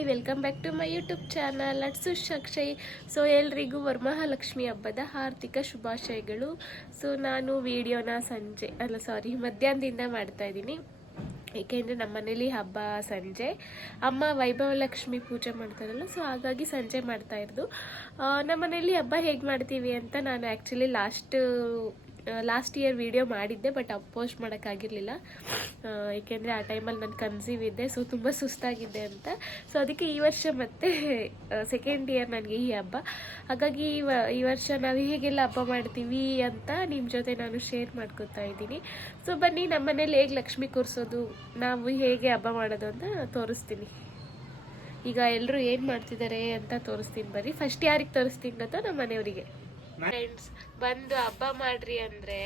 Hi welcome back to my YouTube channel it's Akshay so ಎಲ್ರಿಗೂ ವರಮಹಾಲಕ್ಷ್ಮಿ ಹಬ್ಬದ ಆರ್ಥಿಕ ಶುಭಾಶಯಗಳು. ಸೊ ನಾನು ವಿಡಿಯೋನ ಸಂಜೆ, ಅಲ್ಲ ಸಾರಿ ಮಧ್ಯಾಹ್ನದಿಂದ ಮಾಡ್ತಾ ಇದ್ದೀನಿ. ಏಕೆಂದರೆ ನಮ್ಮ ಮನೇಲಿ ಹಬ್ಬ ಸಂಜೆ. ಅಮ್ಮ ವೈಭವ ಲಕ್ಷ್ಮಿ ಪೂಜೆ ಮಾಡ್ತಾರಲ್ಲ ಸೊ ಹಾಗಾಗಿ ಸಂಜೆ ಮಾಡ್ತಾ ಇರೋದು. ನಮ್ಮ ಮನೇಲಿ ಹಬ್ಬ ಹೇಗೆ ಮಾಡ್ತೀವಿ ಅಂತ ನಾನು actually last last year video ಮಾಡಿದ್ದೆ ಬಟ್ ಪೋಸ್ಟ್ ಮಾಡೋಕ್ಕಾಗಿರಲಿಲ್ಲ. ಏಕೆಂದರೆ ಆ ಟೈಮಲ್ಲಿ ನಾನು ಕನ್ಸೀವ್ ಇದ್ದೆ ಸೊ ತುಂಬ ಸುಸ್ತಾಗಿದ್ದೆ ಅಂತ. ಸೊ ಅದಕ್ಕೆ ಈ ವರ್ಷ ಮತ್ತೆ ಸೆಕೆಂಡ್ ಇಯರ್ ನನಗೆ ಈ ಹಬ್ಬ. ಹಾಗಾಗಿ ಈ ವರ್ಷ ನಾವು ಹೇಗೆಲ್ಲ ಹಬ್ಬ ಮಾಡ್ತೀವಿ ಅಂತ ನಿಮ್ಮ ಜೊತೆ ನಾನು ಶೇರ್ ಮಾಡ್ಕೊತಾ ಇದ್ದೀನಿ. ಸೊ ಬನ್ನಿ ನಮ್ಮ ಮನೇಲಿ ಹೇಗೆ ಲಕ್ಷ್ಮಿ ಕೂರಿಸೋದು, ನಾವು ಹೇಗೆ ಹಬ್ಬ ಮಾಡೋದು ಅಂತ ತೋರಿಸ್ತೀನಿ. ಈಗ ಎಲ್ಲರೂ ಏನು ಮಾಡ್ತಿದ್ದಾರೆ ಅಂತ ತೋರಿಸ್ತೀನಿ ಬರ್ರಿ ಫಸ್ಟ್ ಯಾರಿಗೆ ತೋರಿಸ್ತೀನಿ ಗೊತ್ತಾ? ನಮ್ಮ ಮನೆಯವರಿಗೆ. ಫ್ರೆಂಡ್ಸ್ ಬಂದು ಹಬ್ಬ ಮಾಡ್ರಿ ಅಂದ್ರೆ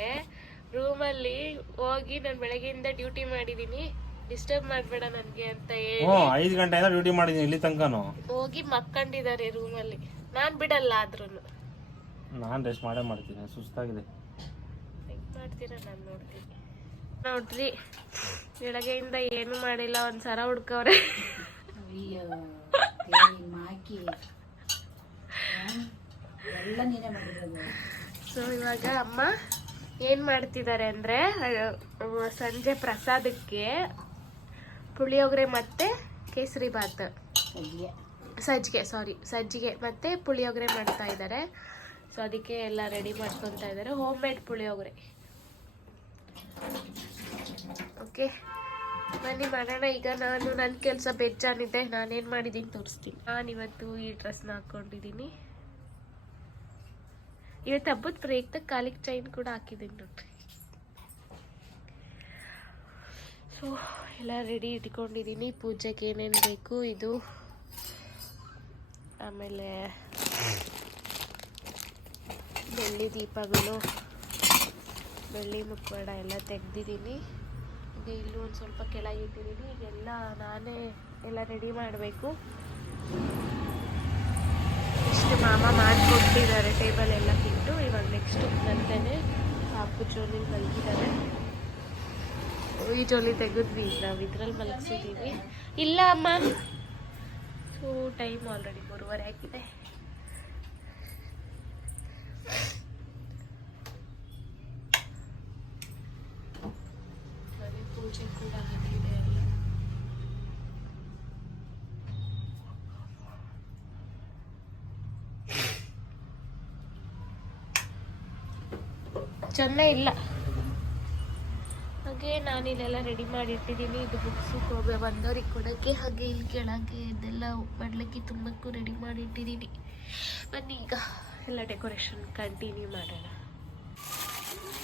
ರೂಮಲ್ಲಿ ಹೋಗಿ ನಾನು ಬೆಳಗ್ಗೆಯಿಂದ ಡ್ಯೂಟಿ ಮಾಡಿದ್ದೀನಿ ಡಿಸ್ಟರ್ಬ್ ಮಾಡಬೇಡ ನನಗೆ ಅಂತ ಹೇಳಿ. ಹ್ಞೂ ಐದು ಗಂಟೆಯಿಂದ ಡ್ಯೂಟಿ ಮಾಡಿದ್ದೀನಿ ಇಲ್ಲಿ ತನಕನು. ಹೋಗಿ ಮಕ್ಕಂಡಿದ್ದಾರೆ ರೂಮಲ್ಲಿ ನಾನು ಬಿಡಲ್ಲ ಆದ್ರೂ ನಾನು ರೆಸ್ಟ್ ಮಾಡೇ ಮಾಡ್ತೀನಿ ಸುಸ್ತಾಗಿದೆ. ಮಾಡ್ತೀರಾ ನಾನು ನೋಡ್ತೀನಿ. ನೋಡ್ರಿ ಬೆಳಗ್ಗೆಯಿಂದ ಏನು ಮಾಡಿಲ್ಲ ಒಂದ್ ಸರ ಹುಡ್ಕವ್ರೆ. ಅಯ್ಯೋ ಎಲ್ಲ ನೀನೇ ಮಾಡಿರೋದು. ಸೊ ಇವಾಗ ಅಮ್ಮ ಏನ್ ಮಾಡ್ತಿದ್ದಾರೆ ಅಂದ್ರೆ ಸಂಜೆ ಪ್ರಸಾದಕ್ಕೆ ಪುಳಿಯೋಗರೆ ಮತ್ತೆ ಕೇಸರಿ ಬಾತ್ ಸದ್ಯ ಸಜ್ಜಿಗೆ ಸಾರಿ ಸಜ್ಜಿಗೆ ಮತ್ತೆ ಪುಳಿಯೋಗರೆ ಮಾಡ್ತಾ ಇದ್ದಾರೆ. ಸೊ ಅದಕ್ಕೆ ಎಲ್ಲ ರೆಡಿ ಮಾಡ್ಕೊತಾ ಇದ್ದಾರೆ. Home made puliyogare. ಓಕೆ ಬನ್ನಿ ಮಾಡೋಣ. ಈಗ ನಾನು ನನ್ನ ಕೆಲಸ ಬೆಜ್ಜಾನಿದ್ದೆ ನಾನೇನು ಮಾಡಿದ್ದೀನಿ ತೋರಿಸ್ತೀನಿ. ನಾನು ಇವತ್ತು ಈ ಡ್ರೆಸ್ನ ಹಾಕ್ಕೊಂಡಿದ್ದೀನಿ ಇವತ್ತು ಹಬ್ಬದ ಪ್ರಯುಕ್ತ ಕಾಲಿಗೆ ಚೈನ್ ಕೂಡ ಹಾಕಿದ್ದೀನಿ ನೋಡ್ರಿ. ಸೊ ಎಲ್ಲ ರೆಡಿ ಇಟ್ಕೊಂಡಿದ್ದೀನಿ. ಪೂಜೆಗೆ ಏನೇನು ಬೇಕು ಇದು. ಆಮೇಲೆ ಬೆಳ್ಳಿ ದೀಪಗಳು, ಬೆಳ್ಳಿ ಮುಖವಾಡ ಎಲ್ಲ ತೆಗ್ದಿದ್ದೀನಿ. ಈಗ ಇಲ್ಲೂ ಒಂದು ಸ್ವಲ್ಪ ಕೆಳಗಿಟ್ಟಿದ್ದೀನಿ ಈಗೆಲ್ಲ ನಾನೇ ಎಲ್ಲ ರೆಡಿ ಮಾಡಬೇಕು. ಇಷ್ಟು ಮಾಮ ಮಾಡಿಕೊಟ್ಟಿದ್ದಾರೆ ಟೇಬಲ್ ಎಲ್ಲ ತಿಂದು ಇವಾಗ ನೆಕ್ಸ್ಟ್ ನಂತನೇ ಕಾಪು ಜೋಲಿ ಮಲಗಿದ್ದಾರೆ. ಈ ಜೋಲಿ ತೆಗೆದ್ವಿ ನಾವು ಇದ್ರಲ್ಲಿ ಮಲಗಿಸಿದ್ದೀವಿ ಇಲ್ಲ ಅಮ್ಮ ಸೊ ಟೈಮ್ ಆಲ್ರೆಡಿ ಮೂರುವರೆ ಆಗಿದೆ ಮನೆ ಪೂಜೆ ಕೂಡ ಆಗಿದೆ ಎಲ್ಲ ಚೆನ್ನ ಇಲ್ಲ. ಹಾಗೆ ನಾನು ಇಲ್ಲೆಲ್ಲ ರೆಡಿ ಮಾಡಿ ಇಟ್ಟಿದ್ದೀನಿ ಇದು ಬುಕ್ಸು ಹೋಗಿ ಬಂದವ್ರಿಗೆ ಕೊಡೋಕ್ಕೆ. ಹಾಗೆ ಇಲ್ಲಿ ಕೆಳಗೆ ಇದೆಲ್ಲ ಮಾಡಲಿಕ್ಕೆ ತುಂಬಕ್ಕೂ ರೆಡಿ ಮಾಡಿ ಇಟ್ಟಿದ್ದೀನಿ ಬನ್ನಿ ಈಗ ಎಲ್ಲ ಡೆಕೋರೇಷನ್ ಕಂಟಿನ್ಯೂ ಮಾಡೋಣ.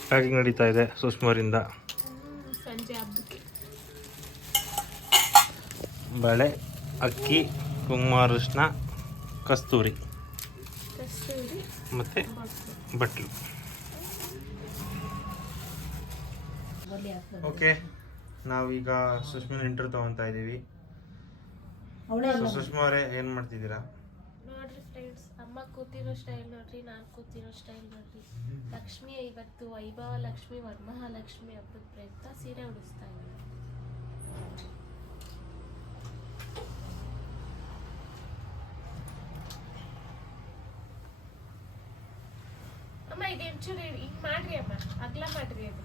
ಪ್ಯಾಕಿಂಗ್ ನಡೀತಾ ಇದೆ ಸುಷ್ಮರಿಂದ. ಸಂಜೆ ಹಬ್ಬಕ್ಕೆ. ಬಳೆ ಅಕ್ಕಿ ಕುಮಾರಕೃಷ್ಣ ಕಸ್ತೂರಿ. ಕಸ್ತೂರಿ. ಮತ್ತು. ಬಟ್ಲು ಒಲೆ ಹಾಕೋದು ಓಕೆ ನಾವೀಗ ಸುಷ್ಮಿನ ಇಂಟರ್ವ್ಯೂ ತಗೊಂತಾ ಇದ್ದೀವಿ. ಸೊ ಸುಷ್ಮಾ ಅವರೇ ಏನು ಮಾಡ್ತಿದ್ದೀರಾ? ನೋಡ್ರಿ ಫ್ರೆಂಡ್ಸ್ ಅಮ್ಮ ಕೂತಿರೋ ಸ್ಟೈಲ್ ನೋಡ್ರಿ ನಾನು ಕೂತಿರೋ ಸ್ಟೈಲ್ ನೋಡ್ರಿ. ಲಕ್ಷ್ಮಿ ಇವತ್ತು ವೈಭವ ಲಕ್ಷ್ಮಿ ವರಮಹಾಲಕ್ಷ್ಮಿ ಹಬ್ಬದ ಪ್ರಯುಕ್ತ ಸೀರೆ ಉಡಿಸ್ತಾ ಇದ್ದೀನಿ. ಅಮ್ಮ ಇದು ಒಂಚೂರು ಹಿಂಗ್ ಮಾಡ್ರಿ ಅಮ್ಮ ಅಗ್ಲ ಮಾಡ್ರಿ ಅದು.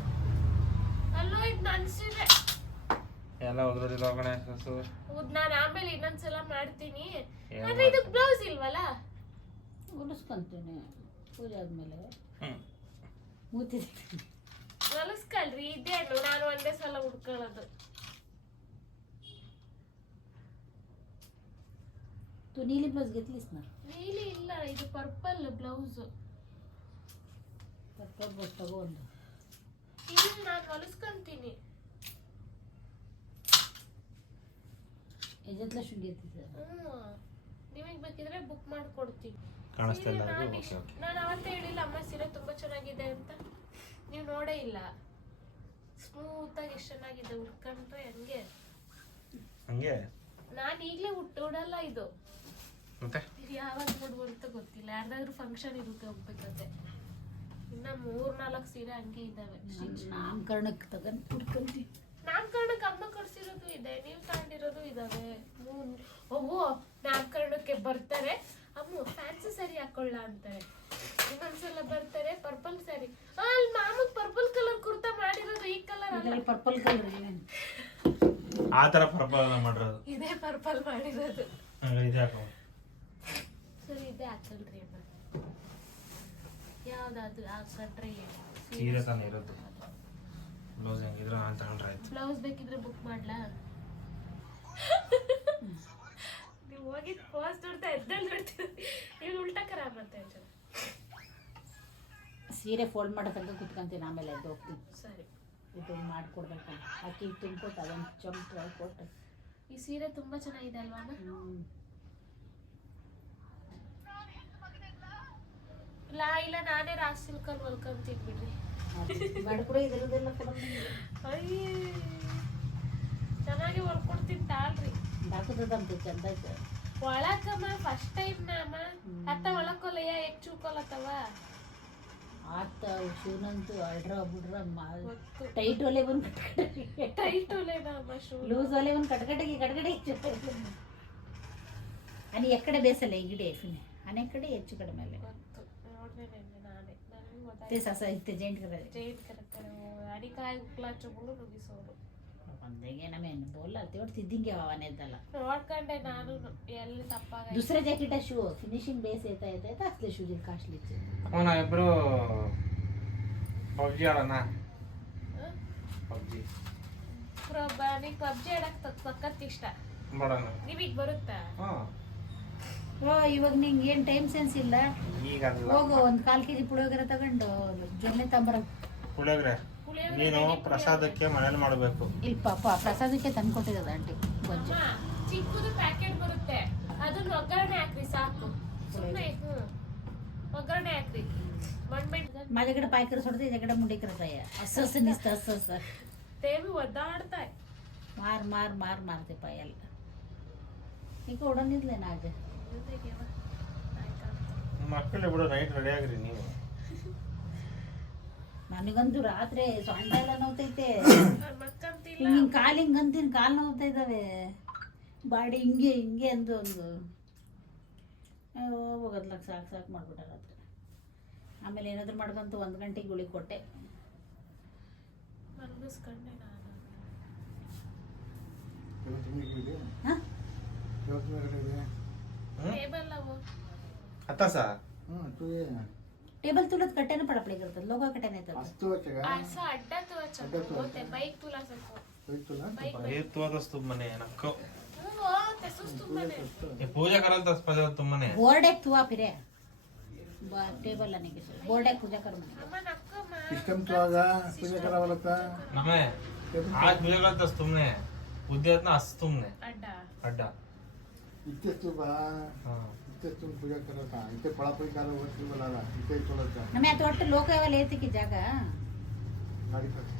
ಎಲ್ಲ ಹೋದ್ರದಿಲ್ಲ ಕಣೆ ಸಸು ಹೌದ್ ನಾನ್ ಆಮೇಲೆ ಇನ್ನೊಂದ್ಸಲ ಮಾಡ್ತೀನಿ ಏನ್ ಆದ್ರೆ ಇದು ಬ್ಲೌಸ್ ಇಲ್ವಲ್ಲ ಉಳಿಸ್ಕೊಂತೀನಿ ಪೂಜೆ ಆದ್ಮೇಲೆ ಹ್ಞೂ ಮೂತಿ ಹೊಲಸ್ಕಲ್ರಿ ಇದೇನು ನಾನು ಒಂದೇ ಸಲ ಉಡ್ಕೊಳ್ಳೋದು तू नीली ब्लाउज घेतलीस ना ನೀಲಿ ಇಲ್ಲ ಇದು ಪರ್ಪಲ್ ಬ್ಲೌಸ್ पर्पल ब्लाउज ತಗೋ ಒಂದು ಇದು ನಾನು ಹೊಲಿಸ್ಕೊಂತೀನಿ. ಶೃಂಗೇರಿ ಹ್ಞೂ ನಿಮಗೆ ಬೇಕಿದ್ರೆ ಬುಕ್ ಮಾಡ್ಕೊಡ್ತೀನಿ. ಕಾಣಿಸ್ತಾ ಇಲ್ಲ ನಾನು ಅದು? ಅವತ್ತೇ ಹೇಳಿಲ್ಲ ಅಮ್ಮ ಸೀರೆ ತುಂಬಾ ಚೆನ್ನಾಗಿದೆ ಅಂತ. ನೀವು ನೋಡೇ ಇಲ್ಲ. ಸ್ಮೂತ್ ಆಗಿ ಎಷ್ಟು ಚೆನ್ನಾಗಿದೆ ಉಟ್ಕೊಂಡ್ರೆ ಹಂಗೆ. ಹಂಗೆ? ನಾನು ಈಗಲೇ ಉಟ್ಟೋಡಲ್ಲ ಇದು. ಮತ್ತೆ? ಇದು ಯಾವಾಗ ಉಡುವ ಅಂತ ಗೊತ್ತಿಲ್ಲ. ಯಾರ್ದಾದ್ರೂ ಫಂಕ್ಷನ್ ಇರುತ್ತೆ ಹೋಗ್ಬೇಕಾದ್ರೆ ಇನ್ನ ಮೂರ್ ನಾಲ್ಕು ಸೀರೆ ಹಂಗೆ ಇದಾವೆ. ನಾಮಕರಣಕ್ಕೆ ತಗೊಂಡ್ ಕುಡ್ಕೊಂತೀವಿ ನಾಮಕರಣಕ್ಕೆ ಅಮ್ಮ ಕೊಡ್ಸಿರೋದು ಇದೆ ನೀವು ತಗೊಂಡಿರೋದು ಇದಾವೆ. ಅವು ನಾಮಕರಣಕ್ಕೆ ಬರ್ತಾರೆ. ಅಮ್ಮ ಫ್ಯಾನ್ಸಿ ಸರಿ ಹಾಕೊಳ್ಳ ಅಂತಾರೆ ಇನ್ನೊಂದ್ಸಲ ಬರ್ತಾರೆ ಪರ್ಪಲ್ ಸ್ಯಾರಿ ಅಲ್ಲಿ ಮಾಮಗ್ ಪರ್ಪಲ್ ಕಲರ್ ಕುರ್ತಾ ಮಾಡಿರೋದು ಈ ಕಲರ್ ಅಲ್ಲ. ಪರ್ಪಲ್ ಕಲರ್ ಇದೆ. ಆ ತರ ಪರ್ಪಲ್ ಮಾಡಿರೋದು. ಇದೇ ಪರ್ಪಲ್ ಮಾಡಿರೋದು. ಸರಿ ಇದೆ ಹಾಕೋ ಸರಿ ಇದೇ ಹಾಕಲ್ರಿ. ಅಮ್ಮ ಯಾವ್ದಾದ್ರು ಹಾಕೊಂಡ್ರೆ ಸೀರೆ ತಾನೇ ಇರೋದು. ಬ್ಲೌಸ್ ಹೆಂಗಿದ್ರೆ ನಾನು ತಗೊಂಡ್ರೆ ಆಯ್ತು. ಬ್ಲೌಸ್ ಬೇಕಿದ್ರೆ ಬುಕ್ ಮಾಡ್ಲಾ? ನೀವು ಹೋಗಿ ಪೋಸ್ ನೋಡ್ತಾ ಎದ್ದಲ್ಲಿ ನೋಡ್ತೀವಿ ನೀವು ಉಲ್ಟಾ ಖರಾಬ್ ಅಂತ ಹೇಳ್ತಾರೆ ಸೀರೆ ಫೋಲ್ಡ್ ಮಾಡೋ ತನಕ ಕುತ್ಕೊಂತೀನಿ ಆಮೇಲೆ ಎದ್ದು ಹೋಗ್ತೀನಿ. ಸರಿ. ಇದು ಮಾಡಿಕೊಡ್ಬೇಕು ಅಕ್ಕಿ ತುಂಬಿಕೊಟ್ಟು ಅದೊಂದು ಚಮಚ ಕೊಟ್ಟು ಈ ಸೀರೆ ತುಂಬ ಚೆನ್ನಾಗಿದೆ ಅಲ್ವಾ ಲಾ ಇಲ್ಲ ನಾನೇ ರಾಜ್ ಸಿಲ್ಕಲ್ಲಿ ಮಲ್ಕೊಂತೀನಿ ಬಿಡ್ರಿ ಅಯ್ಯ ಚೆನ್ನಾಗಿ ಹೊಲ್ಕೊಡ್ತೀನಿ ತಾಳ್ರಿ. ಒಳಕಮ್ಮ ಫಸ್ಟ್ ಟೈಮ್ ನಾಮ ಅತ್ತ ಒಳಕೊಲ್ಲಯ್ಯ ಹೆಚ್ಚು ಚೂಕೊಲತ್ತವ. ಆತ ಶೂನಂತೂ ಅಳ್ರ ಬಿಡ್ರ ಟೈಟ್ ಒಲೆ ಬಂದು ಟೈಟ್ ಒಲೆ ಶೂ ಲೂಸ್ ಒಲೆ ಬಂದು ಕಟ್ಕಟಗಿ ಆನೆ ಎಕಡೆ ಬೇಸಲ್ಲ బేసలే ఇంగిడే అనే ಹೆಚ್ಚು ಕಡಿಮೆ కడమే ते ಸಸ ಇತ್ತೆ जेंट ಕರೆ रहे ट्रेड करते ಕ್ಲಾಚ್ ಅಡಿಕಾಯಿ ಕ್ಲಾಚುಗಳು ಮುಗಿಸೋರು ಒಂದೇಗೆ ನಮೇನು ಬೋಲ್ ಒಟ್ಟು ತಿದ್ದಿಂಗೆ ನೋಡ್ಕೊಂಡೆ ನಾನು ಎಲ್ಲಿ ತಪ್ಪಾಗ दुसरे जॅकेट शू फिनिशिंग बेस येता ಅಸಲಿ ಶೂ असले शूज काशलीचे ಅವನ ಪಬ್ಜಿ ಆಡೋಣ. ಪಬ್ಜಿ. ನೀ ಪಬ್ಜಿ ಆಡಕ್ಕೆ ಸಖತ್ ಇಷ್ಟ. ಮಾಡೋಣ. ಬರುತ್ತಾ? ಹಾಂ ಓ ಇವಾಗ ನಿಂಗೆ ಏನು ಟೈಮ್ ಸೆನ್ಸ್ ಇಲ್ಲ? ಈಗ ಹೋಗು ಒಂದು ಕಾಲು ಕೆ ಜಿ ಪುಳಿಯೋಗರೆ ತಗೊಂಡು ಜೊನ್ನೆ ತಂಬರ ಪುಳಿಯೋಗ್ರೆ ನೀನು ಪ್ರಸಾದಕ್ಕೆ ಮನೇಲಿ ಮಾಡಬೇಕು. ಇಲ್ಲ ಪಾಪ ಪ್ರಸಾದಕ್ಕೆ ತಂದು ಕೊಟ್ಟಿರೋದು ಆಂಟಿ ಗೊಜ್ಜು. ಚಿಕ್ಕದು ಪ್ಯಾಕೆಟ್ ಬರುತ್ತೆ. ಅದನ್ನ ಒಗ್ಗರಣೆ ಹಾಕ್ರಿ ಸಾಕು. ಸುಮ್ಮನೆ ಒಗ್ಗರಣೆ ಹಾಕ್ರಿ. ಮಳೆಗಡೆ ಪಾಯ್ಕರ ಸೊಡ್ದು ಇದೆಗಡೆ ಮುಂಡಿಕರ ಪಾಯ ಹಸ ಹಸ ನಿಸ್ತ ಹಸ ಹಸ ತೇವಿ ಒದ್ದಾಡ್ತಾಯ್. ಮಾರ್ ಮಾರ್ ಮಾರ್ ಮಾರ್ತಿ ಪಾಯ ಎಲ್ಲ. ಈಗ ಓಡೋನಿದ್ಲೆ ನಾಗ? ಮಕ್ಕಳು ಬಿಡು ನೈಟ್ ರೆಡಿ ಆಗ್ರಿ ನೀವು. ನನಗಂತೂ ರಾತ್ರಿ ಸೊಂಟ ಎಲ್ಲ ನೋವ್ತೈತೆ. ಹಿಂಗ್ ಕಾಲ್ ಹಿಂಗ್ ಅಂತೀನಿ ಕಾಲ್ ನೋವ್ತಾ ಇದ್ದಾವೆ ಬಾಡಿ ಹಿಂಗೆ ಹಿಂಗೆ ಅಂದು ಒಂದು. ಹೋಗೋದ್ಲಕ್ಕ ಸಾಕು ಸಾಕು ಮಾಡ್ಬಿಟ್ಟ ರಾತ್ರಿ. ಆಮೇಲೆ ಏನಾದ್ರು ಮಾಡ್ಕೊಂತು ಒಂದು ಗಂಟೆಗೆ ಗುಳಿ ಕೊಟ್ಟೆ. ಮಲಗಿಸ್ಕೊಂಡೆ ನಾನು. ಹಾಂ? आता सा टेबल तुलाच कट्ट्याने पडपले करतात लोक कट्ट्याने येतात असं अड्डा तुला होते बाईक तुला हे तोच असतो म्हणे नक्क हे पूजा करायला तास पाहिजे होतो म्हणे बोर्ड एक तुवा फिरे टेबलला नाही घेतो बोर्ड एक पूजा कर म्हणे सिस्टम तुवा जा पूजा करावा आज पूजा करत असतो म्हणे उद्या ना असतो म्हणे अड्डा अड्डा इथेच तू बा इथेच तू पूजा करत हा इथे पळापळी करायला वरती बोलायला इथे सोडत जा ನಮಗೆ ಅದು ಒಟ್ಟು ಲೋಕ ಯಾವಲ್ಲ ಏತಕ್ಕೆ ಜಾಗ गाडी पकड.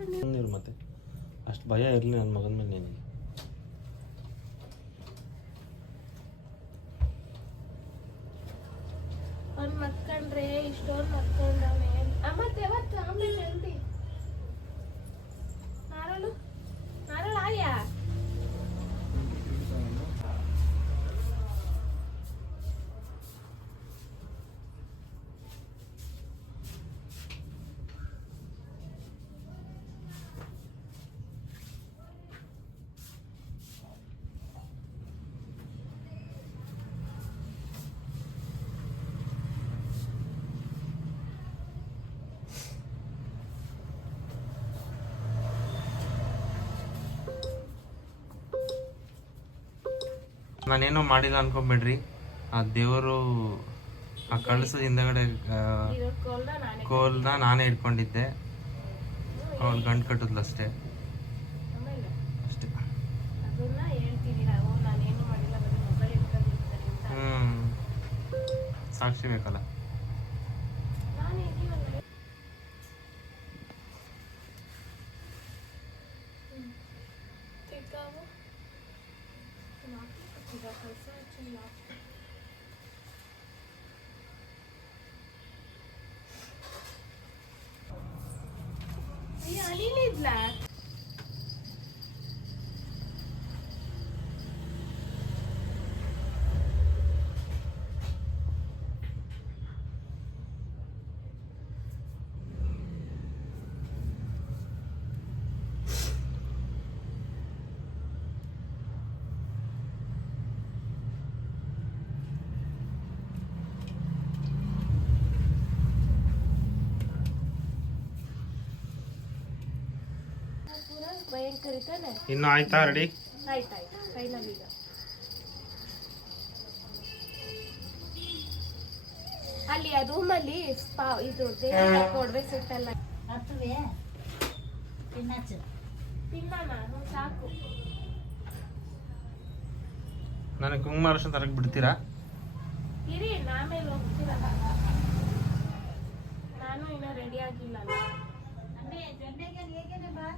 ಮತ್ತೆ ಅಷ್ಟು ಭಯ ಇರಲಿ ನನ್ನ ಮಗನ ಮೇಲೆ ನಿನಗೆ. ಅವ್ನು ಮತ್ಕೊಂಡ್ರೆ ಇಷ್ಟೊಂದು ಮತ್ಕೊಂಡವೇ ಮತ್ತೆ ಯಾವತ್ತು ಆಮೇಲೆ ನಾನೇನೋ ಮಾಡಿಲ್ಲ ಅನ್ಕೊಂಬಿಡ್ರಿ. ಆ ದೇವರು ಆ ಕಳಸದ ಹಿಂದಗಡೆ ಕೋಲ್ನ ನಾನೇ ಇಟ್ಕೊಂಡಿದ್ದೆ. ಅವ್ಳು ಗಂಟು ಕಟ್ಟಿದ್ಲು ಅಷ್ಟೇ. ಅಷ್ಟೇ. ಹ್ಞೂ ಸಾಕ್ಷಿ ನಾವು ನಾನೇನು ಮಾಡಿಲ್ಲ ಬರೀ ಮೊಬೈಲ್ ಇಟ್ಕೊಂಡಿರ್ತಾರೆ ಅಂತ ಹ್ಮ್ ಸಾಕ್ಷಿ ಬೇಕಲ್ಲ ನಾನು ಇದೀವಲ್ಲ ಹ್ಮ್. ತೆಗ್ದಾವು. ನಾಲ್ಕು ಈಗ ಕಳ್ಸ ಹಚ್ಚಿಲ್ಲ. ಅಯ್ಯ, ಅಳಿಲಿದ್ಲಾ? ಇನ್ನು ಆಯ್ತಾ ರೆಡಿ ಫೈನಲ್ ಈಗ. ಅಲ್ಲಿ ಆ ರೂಮಲ್ಲಿ ಸ್ಪಾ ಇದು ದೇವರ ಕೊಡ್ಬೇಕು ಸಿಟ್ಟಲ್ಲ ಹತ್ತುವೆ ತಿನ್ನಚ್ಚು ತಿನ್ನೋಣ ಹ್ಞೂ, ಸಾಕು. ನನಗೆ ಕುಂಕುಮ ಅರಶಿನ ತರಕ್ ಬಿಡ್ತೀರಾ? ಇರಿ ನಾಮೇಲೆ ಹೋಗ್ತೀರಲ್ಲ ನಾನು ಇನ್ನೂ ರೆಡಿ ಆಗಿಲ್ಲಲ್ಲ. ಅಂದ್ರೆ ಜೊತೆಗೆ ಹೇಗೆ ಬಾ.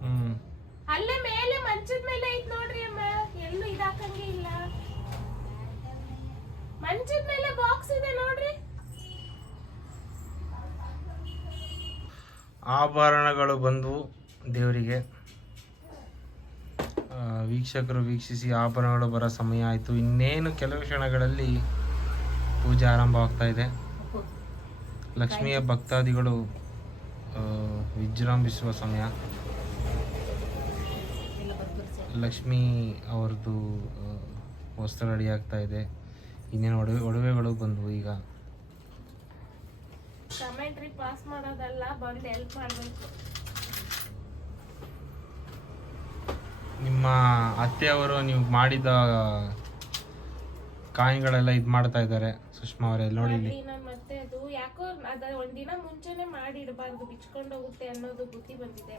ಹ್ಮ್. ಅಲ್ಲೇ ಮೇಲೆ ಮಂಚದ ಮೇಲೆ ಐತ್ ನೋಡ್ರಿ ಅಮ್ಮ. ಎಲ್ಲೂ ಇದಾಕಂಗೆ ಇಲ್ಲ. ಮಂಚದ ಮೇಲೆ ಬಾಕ್ಸ್ ಇದೆ ನೋಡ್ರಿ. ಆಭರಣಗಳು ಬಂದವು ದೇವರಿಗೆ. ಆ, ವೀಕ್ಷಕರು ವೀಕ್ಷಿಸಿ ಆಭರಣಗಳು ಬರೋ ಸಮಯ ಆಯಿತು. ಇನ್ನೇನು ಕೆಲವು ಕ್ಷಣಗಳಲ್ಲಿ ಪೂಜೆ ಆರಂಭವಾಗ್ತಾ ಇದೆ. ಲಕ್ಷ್ಮಿಯ ಭಕ್ತಾದಿಗಳು ವಿಜೃಂಭಿಸುವ ಸಮಯ ಲಕ್ಷ್ಮಿ ಅವ್ರದ್ದು ವಸ್ತ್ರ ರೆಡಿ ಆಗ್ತಾ ಇದೆ. ಇನ್ನೇನು ಒಡವೆ ಒಡವೆಗಳು ಬಂದವು ಈಗ. ಕಮೆಂಟ್ರಿ ಪಾಸ್ ಮಾಡೋದಲ್ಲ ಬಂದು ಹೆಲ್ಪ್ ಮಾಡ್ಬೇಕು. ನಿಮ್ಮ ಅತ್ತೆಯವರು ನೀವು ಮಾಡಿದ ಕಾಯಿಗಳೆಲ್ಲ ಇದು ಮಾಡ್ತಾ ಇದ್ದಾರೆ ಸುಷ್ಮಾ ಅವರೇ ನೋಡಿ ಇಲ್ಲಿ. ಮತ್ತೆ ಅದು ಒಂದಿನ ಮುಂಚೆನೆ ಮಾಡಿಡಬಾರ್ದು ಬಿಚ್ಕೊಂಡು ಹೋಗುತ್ತೆ ಅನ್ನೋದು ಬುದ್ಧಿ ಬಂದಿದೆ.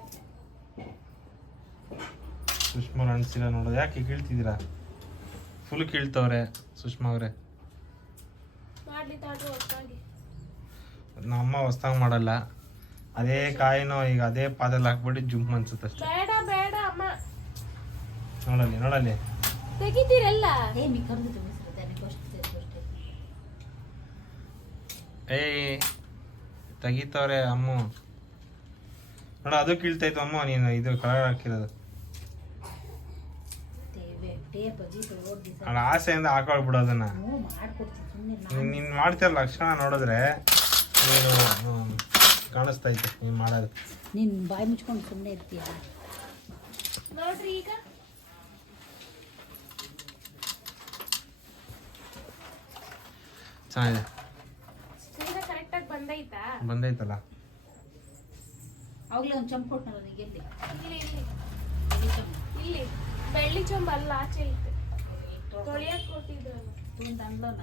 ಸುಷ್ಮಾ ಅನ್ಸಿಲ್ಲ ನೋಡೋದು. ಯಾಕೆ ಕೀಳ್ತಿದ್ದೀರಾ? ಫುಲ್ ಕೀಳ್ತವ್ರೆ ಸುಷ್ಮಾ ಅವರೇ. ಮಾಡ್ಲಿ ತಾಡ್ರು ಹೊಸ್ದಾಗಿ ನಮ್ಮ ಹೊಸ್ತಾಗ ಮಾಡಲ್ಲ. ಅದೇ ಕಾಯಿನೋ ಈಗ ಅದೇ ಪಾದಲ್ಲಿ ಹಾಕ್ಬಿಟ್ಟು ಜುಮ್ ಅನ್ಸುತ್ತೆ ಅಷ್ಟೇ. ಬೇಡ ಬೇಡ ಅಮ್ಮ. ನೋಡಲ್ಲಿ ನೋಡಲ್ಲಿ. ತೆಗಿತೀರಲ್ಲ? ಏ ಮಿ ಏಯ್ ತೆಗಿತವ್ರೆ ಅಮ್ಮ. ನೋಡ ಅದು ಕೀಳ್ತಾಯ್ತು ಅಮ್ಮ ನೀನು ಇದು ಕಳ ಹಾಕಿರೋದು. ಅಲ್ಲ ಆಸೆಯಿಂದ ಹಾಕೊಳ್ಬಿಡು ಅದನ್ನ. ನೀನು ಮಾಡ್ತಿರ ಲಕ್ಷಣ ನೋಡಿದ್ರೆ ನೀನು ಕಾಣಿಸ್ತೈತೆ ನೀನ್ ಮಾಡೋದು. ನೀನು ಬಾಯಿ ಮುಚ್ಕೊಂಡು ಸುಮ್ಮನೆ ಇರ್ತೀಯ? ನೋಡ್ರಿ ಈಗ. ಚೆನ್ನಾಗಿದೆ. ಬಂದೈತಲ್ಲ. ಅವಾಗಲೇ ಒಂದು ಚಂಪ್ ಕೊಟ್ಟು ನನಗೆ ಎಲ್ಲಿ ಇಲ್ಲಿ ಇಲ್ಲಿ. ಎಲ್ಲಿ ಚಂಪ್ ಇಲ್ಲಿ. ಬೆಳ್ಳಿ ಚಂಬ ಅಲ್ಲ ಆಚೆ ಐತೆ ತೊಳಿಯಕ್ ಕೊಟ್ಟಿದ್ರಲ್ಲ. ತೂನ್ ಅಂದ್ಲನ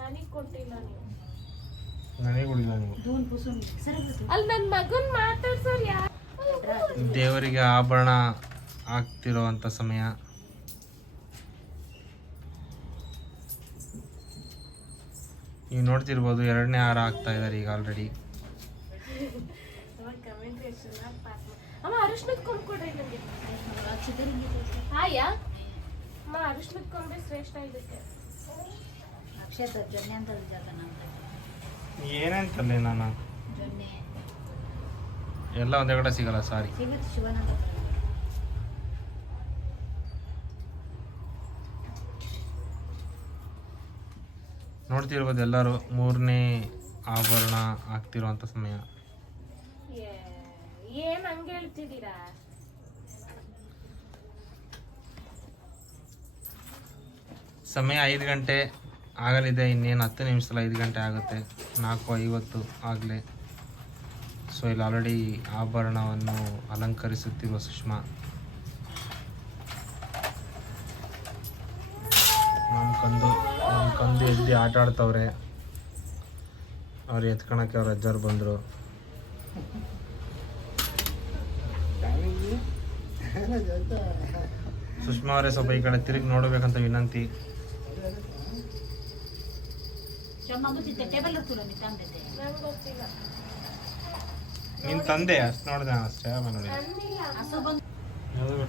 ನನಗೆ ಕೊಟ್ಟಿಲ್ಲ ನೀವು. ನನಗೆ ಕೊಡಿಲ್ಲ ನೀವು. ದೂನ್ ಬಿಡ್ತು ಅಲ್ಲಿ ನನ್ನ ಮಗನ್ ಮಾತಾಡ್ಸೋರ್ ಯಾರು? ದೇವರಿಗೆ ಆಭರಣ ಆಗ್ತಿರೋವಂಥ ಸಮಯ. ನೀವು ನೋಡ್ತಿರ್ಬೋದು ಎರಡನೇ ಹಾರ ಆಗ್ತಾ ಇದ್ದಾರೆ ಈಗ ಆಲ್ರೆಡಿ ಚೆನ್ನಾಗಿ ಪಾಸ್ ಅಮ್ಮ ಅರಿಶಿನದ ಕೊಂಬ್ ಕೊಡ್ರಿ ನನಗೆ ಚಿಗುರಿಂಗಿ ಅಮ್ಮ ಅರಿಶಿನದ ಕೊಂಬೆ ಶ್ರೇಷ್ಠ ಇದಕ್ಕೆ. ಅಕ್ಷತ ಜೊನ್ನೆ ಅಂತ ಜಾಗ ನಮ್ಮ ನಾನು? ಜೊನ್ನೆ ಎಲ್ಲ ಒಂದೇ ಕಡೆ ಸಿಗಲ್ಲ ಸಾರಿ ಸಿಗುತ್ತೆ ಶಿವನಂದ ನೋಡ್ತಿರ್ಬೋದು ಎಲ್ಲರೂ ಮೂರನೇ ಆಭರಣ ಆಗ್ತಿರುವಂಥ ಸಮಯ. ಏನ್ ಹಂಗೆ ಹೇಳ್ತಿದ್ದೀರಾ? ಸಮಯ ಐದು ಗಂಟೆ ಆಗಲಿದೆ, ಇನ್ನೇನು ಹತ್ತು ನಿಮಿಷದಲ್ಲಿ ಐದು ಗಂಟೆ ಆಗುತ್ತೆ. ನಾಲ್ಕು ಐವತ್ತು ಆಗಲೇ. ಸೊ ಇಲ್ಲಿ ಆಲ್ರೆಡಿ ಆಭರಣವನ್ನು ಅಲಂಕರಿಸುತ್ತಿರುವ ಸುಷ್ಮಾ. ನಮ್ಮ ಕಂದು ನಮ್ಮ ಕಂದು ಎದ್ದು ಆಟ ಆಡ್ತವ್ರೆ? ಅವ್ರು ಎತ್ಕೊಳಕ್ಕೆ ಅವ್ರ ಅಜ್ಜಾರು ಬಂದರು. ಸುಷ್ಮಾ ಅವರೇ ಸ್ವಲ್ಪ ಈ ಕಡೆ ತಿರುಗಿ ನೋಡಬೇಕಂತ ವಿನಂತಿ. ನಿನ್ ತಂದೆ ಅಷ್ಟು ನೋಡಿದೆ ಅಷ್ಟೇ ಆಮೇಲೆ ನೋಡಿ ಯಾವ್ದು ಇವಾಗ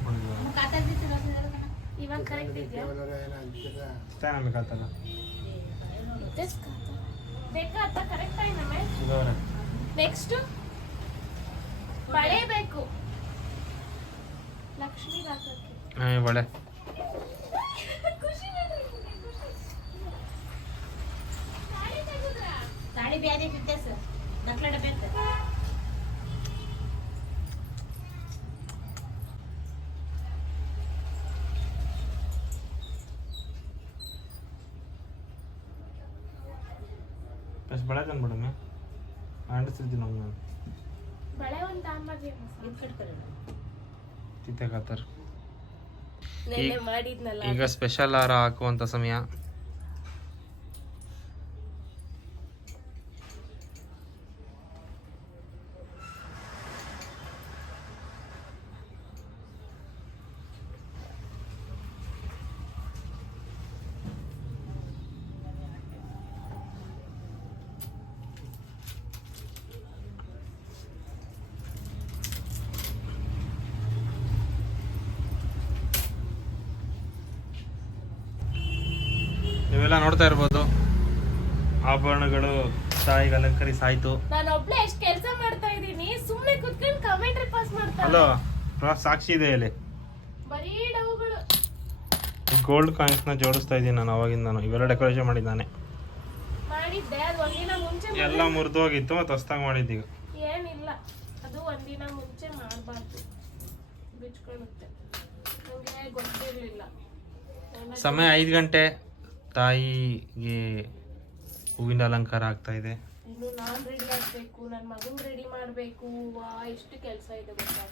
ದಕ್ಲಡ ಒಳ್ಳೆ. ಫಸ್ಟ್ ಬಳೆ ತಂದ್ಬಿಡಮ್ಮೆ. ಆಡಿಸ್ತಿದ್ದಿ ನಾವು ನಾನು ಬಳೆ ಒಂದು ತಾಂಬರ್ರಿ ಇದು ಕಟ್ಕೊರಿ ಈಗ ಸ್ಪೆಷಲ್ ಆರ ಹಾಕುವಂತ ಸಮಯ ನೀವೆಲ್ಲ ನೋಡ್ತಾ ಇರ್ಬೋದು ಆಭರಣಗಳು ತಾಯಿಗೆ ಸಾಯ್ತು. ನಾನು ಒಬ್ಳೆ ಎಷ್ಟು ಕೆಲಸ ಮಾಡ್ತಾ ಇದ್ದೀನಿ ಸುಮ್ಮನೆ ಕುತ್ಕೊಂಡು ಕಮೆಂಟ್ ಪಾಸ್ ಮಾಡ್ತಾ ಹಲೋ ಸಾಕ್ಷಿ ಇದೆ ಇಲ್ಲಿ ಬರೀ ಡೌಗಳು ಗೋಲ್ಡ್ ಕಾಯಿನ್ಸ್ನ ಜೋಡಿಸ್ತಾ ಇದ್ದೀನಿ ನಾನು ಅವಾಗಿಂದ ನಾನು. ಇವೆಲ್ಲ ಡೆಕೋರೇಷನ್ ಮಾಡಿದ್ದಾನೆ ಮಾಡಿದ್ದೆ ಅದು ಒಂದಿನ ಮುಂಚೆ ಎಲ್ಲ ಮುರಿದೋಗಿತ್ತು ಮತ್ತು ಹೊಸ್ದಾಗಿ ಮಾಡಿದ್ದೀವಿ ಏನಿಲ್ಲ ಅದು ಒಂದಿನ ಮುಂಚೆ ಮಾಡಬಾರ್ದು. ಬಿಚ್ಕೊಳ್ಳುತ್ತೆ. ನನಗೆ ಗೊತ್ತಿರಲಿಲ್ಲ. ಸಮಯ ಐದು ಗಂಟೆ. ತಾಯಿಗೆ ಹೂವಿನ ಅಲಂಕಾರ ಆಗ್ತಾ ಇದೆ. ಇನ್ನು ನಾನು ರೆಡಿ ಆಗಬೇಕು ನನ್ನ ಮಗನ ರೆಡಿ ಮಾಡಬೇಕು. ವಾ ಎಷ್ಟು ಕೆಲಸ ಇದೆ ಗೊತ್ತಾ?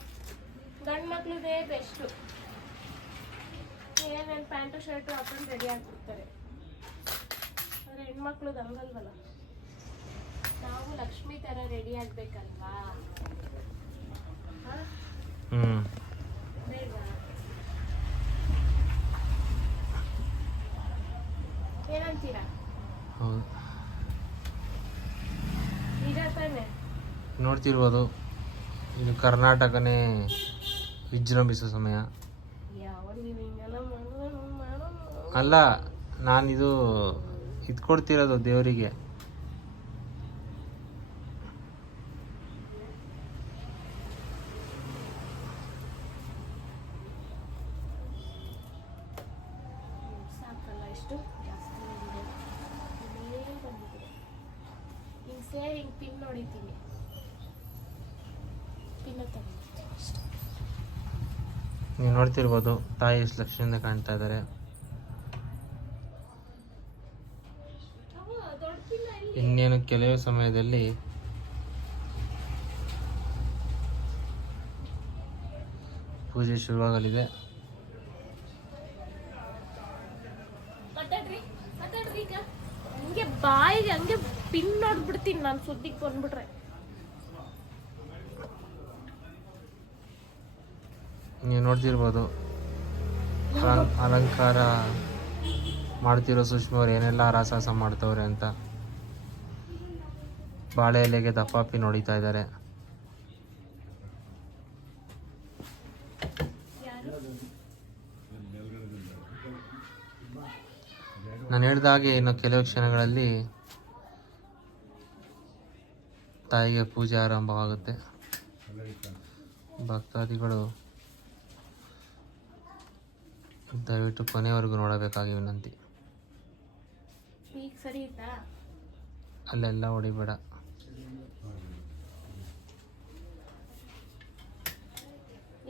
ಗಂಡು ಮಕ್ಳದೇ ಬೆಸ್ಟು ಏನೇನು ಪ್ಯಾಂಟು ಶರ್ಟು ಹಾಕೊಂಡು ರೆಡಿ ಆಗಿಬಿಡ್ತಾರೆ. ಆದರೆ ಹೆಣ್ಮಕ್ಳು ಹಂಗಲ್ವಲ್ಲ? ನಾವು ಲಕ್ಷ್ಮಿ ಥರ ರೆಡಿ ಆಗಬೇಕಲ್ವಾ? ಹಾಂ ಏನಂತೀರಾ? ಹೌದು. ನೋಡ್ತಿರ್ಬೋದು. ಇದು ಕರ್ನಾಟಕನೇ ವಿಜೃಂಭಿಸೋ ಸಮಯ. ಅಲ್ಲ ನಾನಿದು ಇದು ಕೊಡ್ತಿರೋದು ದೇವರಿಗೆ ಸಾಕಲ್ಲ ಇಷ್ಟು ಜಾಸ್ತಿ ಇದೆ ಇನ್ನೇನ್ ಬಂದಿದೆ ಹಿಂಗೆ ಸೇರಿ ಹಿಂಗೆ ಪಿನ್ ನೋಡಿದ್ದೀನಿ ಪಿನ್ನ ತಗೊಂಡು ಅಷ್ಟೇ ನೀವು ನೋಡ್ತಿರ್ಬೋದು ತಾಯಿ ಎಷ್ಟು ಲಕ್ಷಣದಿಂದ ಕಾಣ್ತಾ ಇದ್ದಾರೆ? ಇನ್ನೇನು ಕೆಲವು ಸಮಯದಲ್ಲಿ ಪೂಜೆ ಶುರುವಾಗಲಿದೆ. ಬಾಯಿಗೆ ಹಂಗೆ ಪಿನ್ ನೋಡ್ಬಿಡ್ತೀನಿ ನಾನು ಸುದ್ದಿಗೆ ಬಂದ್ಬಿಟ್ರೆ. ನೀವು ನೋಡ್ತಿರ್ಬೋದು. ಅಲಂ- ಅಲಂಕಾರ ಮಾಡ್ತಿರೋ ಸುಷ್ಮಾ ಅವ್ರು ಏನೆಲ್ಲ ರಾಸಾಸ ಮಾಡ್ತವ್ರೆ ಅಂತ. ಬಾಳೆ ಎಲೆಗೆ ದಪ್ಪಾಪಿ ನೋಡಿತಾ ಇದ್ದಾರೆ. ನಾನು ಹೇಳ್ದ ಹಾಗೆ ಇನ್ನು ಕೆಲವು ಕ್ಷಣಗಳಲ್ಲಿ ತಾಯಿಗೆ ಪೂಜೆ ಆರಂಭವಾಗುತ್ತೆ. ಭಕ್ತಾದಿಗಳು ದಯವಿಟ್ಟು ಕೊನೆವರೆಗೂ ನೋಡಬೇಕಾಗಿ ವಿನಂತಿ. ಈಗ ಸರಿ ಇತ್ತಾ? ಅಲ್ಲೆಲ್ಲ ಹೊಡಿಬೇಡ.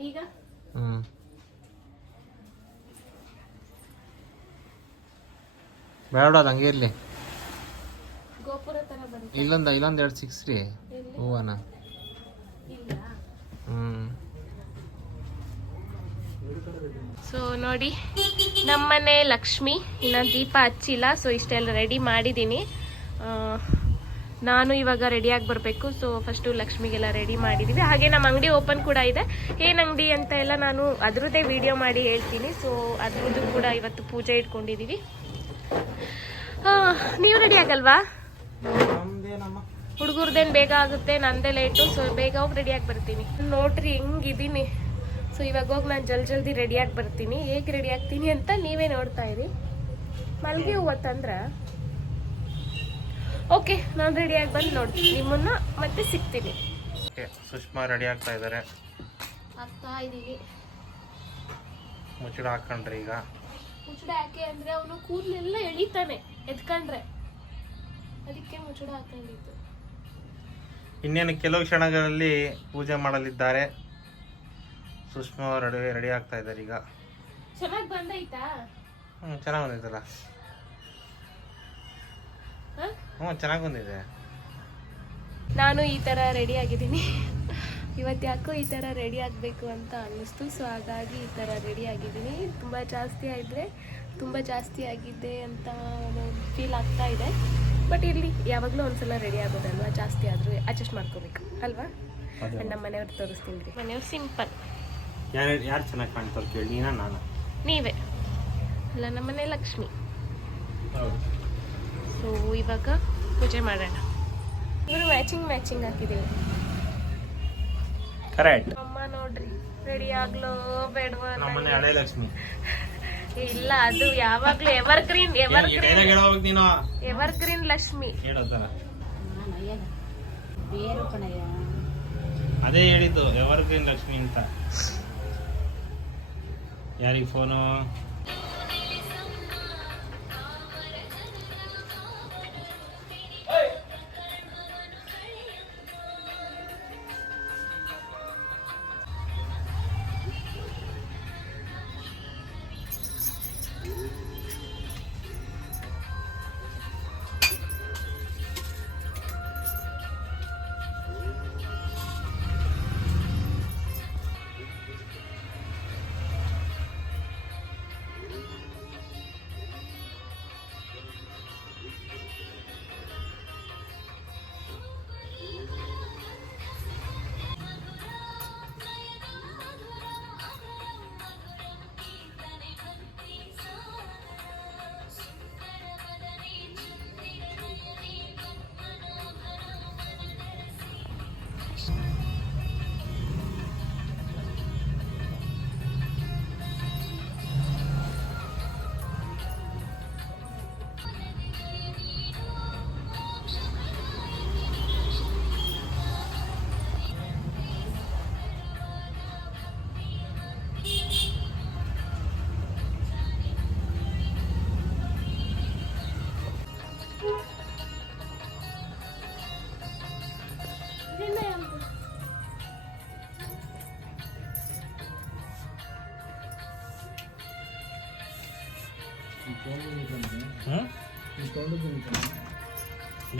ಈಗ? ಹ್ಞೂ ಬೇಡ ಅದು ಹಂಗೆ ಇರಲಿ. ಗೋಪುರ ಥರ ಸಿಕ್ಸ್ರಿ ಇಲ್ಲೊಂದು ಇಲ್ಲೊಂದು ಎರಡು ಸಿಕ್ಸ್ ರೀ ಎಲ್ಲಿ? ಹೂವನ ಇಲ್ಲ ಹ್ಞೂ ಸೊ ನೋಡಿ, ನಮ್ಮನೆ ಲಕ್ಷ್ಮಿ, ಇನ್ನು ದೀಪ ಹಚ್ಚಿಲ್ಲ ಸೊ ಇಷ್ಟೆಲ್ಲ ರೆಡಿ ಮಾಡಿದ್ದೀನಿ. ನಾನು ಇವಾಗ ರೆಡಿಯಾಗಿ ಬರಬೇಕು ಸೊ ಫಸ್ಟು ಲಕ್ಷ್ಮಿಗೆಲ್ಲ ರೆಡಿ ಮಾಡಿದ್ದೀವಿ ಹಾಗೆ ನಮ್ಮ ಅಂಗಡಿ ಓಪನ್ ಕೂಡ ಇದೆ. ಏನು ಅಂಗಡಿ ಅಂತ ಎಲ್ಲ ನಾನು ಅದರದ್ದೇ ವಿಡಿಯೋ ಮಾಡಿ ಹೇಳ್ತೀನಿ. ಸೊ ಅದ್ರದ್ದು ಕೂಡ ಇವತ್ತು ಪೂಜೆ ಇಟ್ಕೊಂಡಿದ್ದೀವಿ ನೀವು ರೆಡಿ ಆಗಲ್ವಾ? ಹುಡುಗರ್ದೇನು ಬೇಗ ಆಗುತ್ತೆ, ನಂದೇ ಲೇಟು ಸೊ ಬೇಗ ಹೋಗಿ ರೆಡಿಯಾಗಿ ಬರ್ತೀನಿ. ನೋಡ್ರಿ, ಹೆಂಗಿದ್ದೀನಿ. ಸೊ ಇವಾಗ ಹೋಗಿ ನಾನು ಜಲ್ ಜಲ್ದಿ ರೆಡಿಯಾಗಿ ಬರ್ತೀನಿ. ಹೇಗೆ ರೆಡಿ ಆಗ್ತೀನಿ ಅಂತ ನೀವೇ ನೋಡ್ತಾ ಇರಿ. ಮಲ್ಗೆ ಹೂವು ತಂದ್ರ? ಓಕೆ ನಾನು ರೆಡಿಯಾಗಿ ಬಂದು ನೋಡ್ತೀನಿ. ನಿಮ್ಮನ್ನ ಮತ್ತೆ ಸಿಗ್ತೀನಿ. ಓಕೆ ಸುಷ್ಮಾ ರೆಡಿ ಆಗ್ತಾ ಇದ್ದಾರೆ ಆಗ್ತಾ ಇದ್ದೀವಿ. ಮುಚ್ಚಳ ಹಾಕೊಂಡ್ರಿ ಈಗ? ಮುಚ್ಚಿಡ ಯಾಕೆ ಅಂದ್ರೆ ಅವನು ಕೂದಲೆಲ್ಲ ಎಳಿತಾನೆ ಎತ್ಕೊಂಡ್ರೆ ಅದಕ್ಕೆ ಮುಚ್ಚಿಡ ಹಾಕೊಂಡಿದ್ದು. ಇನ್ನೇನು ಕೆಲವು ಕ್ಷಣಗಳಲ್ಲಿ ಪೂಜೆ ಮಾಡಲಿದ್ದಾರೆ. ಸುಷ್ಮಾ ರೆಡಿ ರೆಡಿ ಆಗ್ತಾ ಇದ್ದಾರೆ ಈಗ. ಚೆನ್ನಾಗಿ ಬಂದೈತಾ? ಹ್ಞೂ ಚೆನ್ನಾಗಿ ಬಂದೈತಲ್ಲ. ಹಾ? ಹ್ಞೂ ಚೆನ್ನಾಗಿ ಬಂದಿದೆ. ನಾನು ಈ ಥರ ರೆಡಿ ಆಗಿದ್ದೀನಿ. ಇವತ್ತು ಯಾಕೋ ಈ ಥರ ರೆಡಿ ಆಗಬೇಕು ಅಂತ ಅನ್ನಿಸ್ತು ಸೊ ಹಾಗಾಗಿ ಈ ಥರ ರೆಡಿ ಆಗಿದ್ದೀನಿ. ತುಂಬ ಜಾಸ್ತಿ ಆದರೆ ತುಂಬ ಜಾಸ್ತಿ ಆಗಿದೆ ಅಂತ ಫೀಲ್ ಆಗ್ತಾ ಇದೆ. ಬಟ್ ಇಲ್ಲಿ ಯಾವಾಗಲೂ ಒಂದ್ಸಲ ರೆಡಿ ಆಗೋದಲ್ವಾ? ಜಾಸ್ತಿ ಆದರೂ ಅಡ್ಜಸ್ಟ್ ಮಾಡ್ಕೋಬೇಕು. ಅಲ್ವಾ? ನಮ್ಮ ಮನೆಯವ್ರು ತೋರಿಸ್ತೀನಿ ರೀ ಮನೆಯವ್ರು ಸಿಂಪಲ್ ಯಾರು ಯಾರು ಚೆನ್ನಾಗಿ ಕಾಣ್ತಾರೆ ಕೇಳಿ ನೀನಾ ನಾನು? ನೀವೇ. ಅಲ್ಲ ನಮ್ಮನೆ ಲಕ್ಷ್ಮಿ. ಸೊ ಇವಾಗ ಪೂಜೆ ಮಾಡೋಣ. ಇವರು ಮ್ಯಾಚಿಂಗ್ ಮ್ಯಾಚಿಂಗ್ ಹಾಕಿದ್ದೀವಿ ಕರೆಕ್ಟ್ ಅಮ್ಮ ನೋಡ್ರಿ ರೆಡಿ ಆಗ್ಲೋ ಬೇಡವಾ ನಮ್ಮನೆ ಹಳೆ ಲಕ್ಷ್ಮಿ. ಇಲ್ಲ ಅದು ಯಾವಾಗ್ಲೂ ಎವರ್ ಗ್ರೀನ್ ಎವರ್ ಗ್ರೀನ್ ಹೇಳೋವಾಗ ನೀನು? ಎವರ್ ಗ್ರೀನ್ ಲಕ್ಷ್ಮಿ ಹೇಳೋತರ ನಾನು ಅಯ್ಯಲ್ಲ ಬೇರು ಕಣಯ್ಯ ಅದೇ ಹೇಳಿದ್ದು ಎವರ್ ಗ್ರೀನ್ ಲಕ್ಷ್ಮಿ ಅಂತ. ಯಾರಿಗೆ ಫೋನು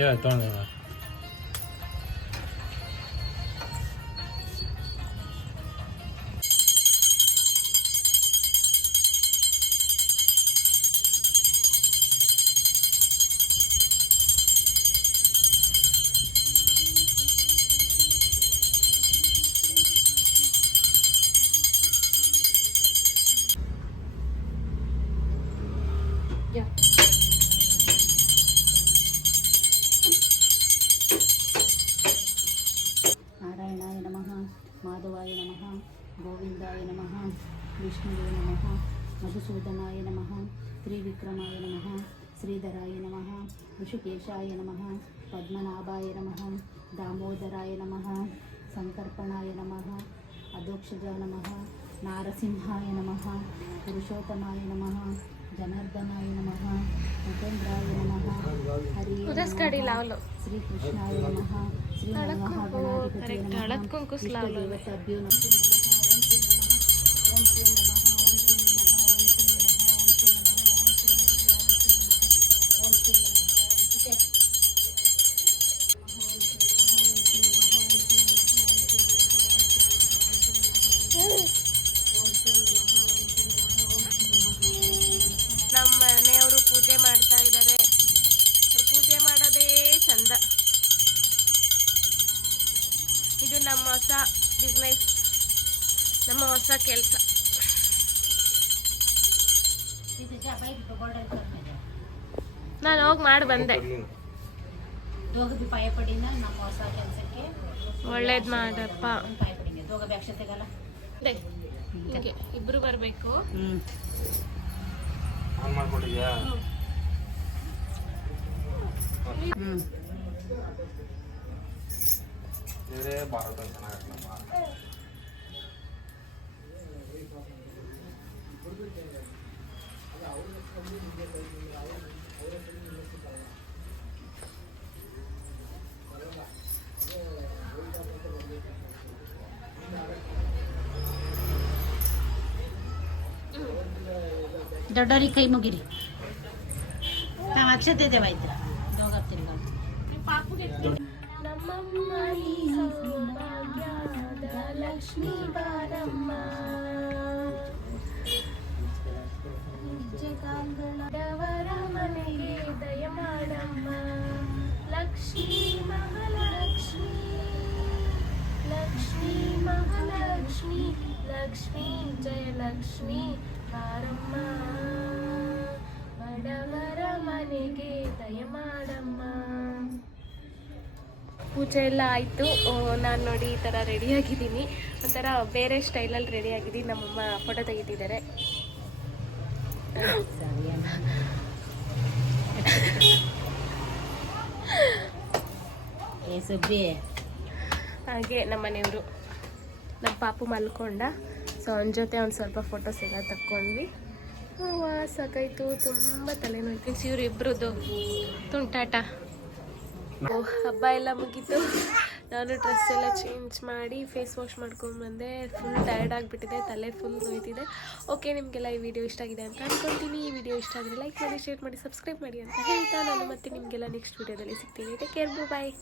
ಇದೇ ತೊಗೊಂಡ ನಾರಾಯಣಾಯ ಋಷಿಕೇಶಾಯ ನಮಃ ಪದ್ಮನಾಭಾಯ ನಮಃ ದಾಮೋದರಾಯ ನಮಃ ಸಂಕರ್ಪಣಾಯ ನಮಃ ಅಧೋಕ್ಷಜ ನಮಃ ನಾರಸಿಂಹಾಯ ನಮಃ ಪುರುಷೋತ್ತಮಾಯ ನಮಃ ಜನಾರ್ದನಾಯ ನಮಃ ಉಪೇಂದ್ರಾಯ ನಮಃ ಹರಿ ಉದಸ್ಕಡಿ ಲಾವ್ಲು ಶ್ರೀ ಕೃಷ್ಣಾಯ ನಮಃ ಹೋಗಿ ಒಳ್ಳೇದ್ ಮಾಡಪ್ಪ. ಅದೇ, ಇಬ್ರು ಬರಬೇಕು. ಭಾರತ ದೊಡ್ಡವ್ರಿಗೆ ಕೈ ಮುಗಿರಿ. ನಾವು ಅಕ್ಷತೆ ದೇವಾಯ್ತು ದೋಗ ತಿರ್ಗ ನಮ್ಮಮ್ಮ ಈ ಸೌಭಾಗ್ಯದ ಲಕ್ಷ್ಮೀ ಬಾರಮ್ಮ ಜಗಾಂಗಳದವರ ಮನೆಗೆ ದಯ ಮಾಡಮ್ಮ ಲಕ್ಷ್ಮೀ ಮಹಾಲಕ್ಷ್ಮಿ ಲಕ್ಷ್ಮೀ ಮಹಾಲಕ್ಷ್ಮಿ ಲಕ್ಷ್ಮೀ ಜಯಲಕ್ಷ್ಮಿ ಬಾರಮ್ಮ ಬಡವರ ಮನೆಗೆ ದಯ ಮಾಡಮ್ಮ. ಪೂಜೆ ಎಲ್ಲ ಆಯಿತು. ನಾನು ನೋಡಿ ಈ ಥರ ರೆಡಿಯಾಗಿದ್ದೀನಿ ಒಂಥರ ಬೇರೆ ಸ್ಟೈಲಲ್ಲಿ ರೆಡಿಯಾಗಿದ್ದೀನಿ ನಮ್ಮಮ್ಮ ಫೋಟೋ ತೆಗಿತಿದ್ದಾರೆ. ಹಾಗೆ ನಮ್ಮ ಮನೆಯವರು. ನಮ್ಮ ಪಾಪು ಮಲ್ಕೊಂಡ. ಸೊ ಅವನ ಜೊತೆ ಒಂದು ಸ್ವಲ್ಪ ಫೋಟೋಸ್ ಎಲ್ಲ ತಕ್ಕೊಂಡ್ವಿ. ಸಾಕಾಯ್ತು ತುಂಬ ತಲೆನೋಯ್ತು. ಇವ್ರು ಇಬ್ರದ್ದು ತುಂಟಾಟ ಹಬ್ಬ ಎಲ್ಲ ಮುಗೀತು. ನಾನು ಡ್ರೆಸ್ ಎಲ್ಲ ಚೇಂಜ್ ಮಾಡಿ ಫೇಸ್ ವಾಶ್ ಮಾಡ್ಕೊಂಡು ಬಂದೆ. ಫುಲ್ ಟಯರ್ಡ್ ಆಗಿಬಿಟ್ಟಿದೆ. ತಲೆ ಫುಲ್ ನೋಯ್ತಿದೆ. ಓಕೆ ನಿಮಗೆಲ್ಲ ಈ ವಿಡಿಯೋ ಇಷ್ಟ ಆಗಿದೆ ಅಂತ ಅನ್ಕೊತೀನಿ. ಈ ವಿಡಿಯೋ ಇಷ್ಟ ಆದರೆ ಲೈಕ್ ಮಾಡಿ ಶೇರ್ ಮಾಡಿ ಸಬ್ಸ್ಕ್ರೈಬ್ ಮಾಡಿ ಅಂತ ಹೇಳ್ತಾ ನಾನು ಮತ್ತೆ ನಿಮಗೆಲ್ಲ ನೆಕ್ಸ್ಟ್ ವಿಡಿಯೋದಲ್ಲಿ ಸಿಗ್ತೀನಿ. Take care bye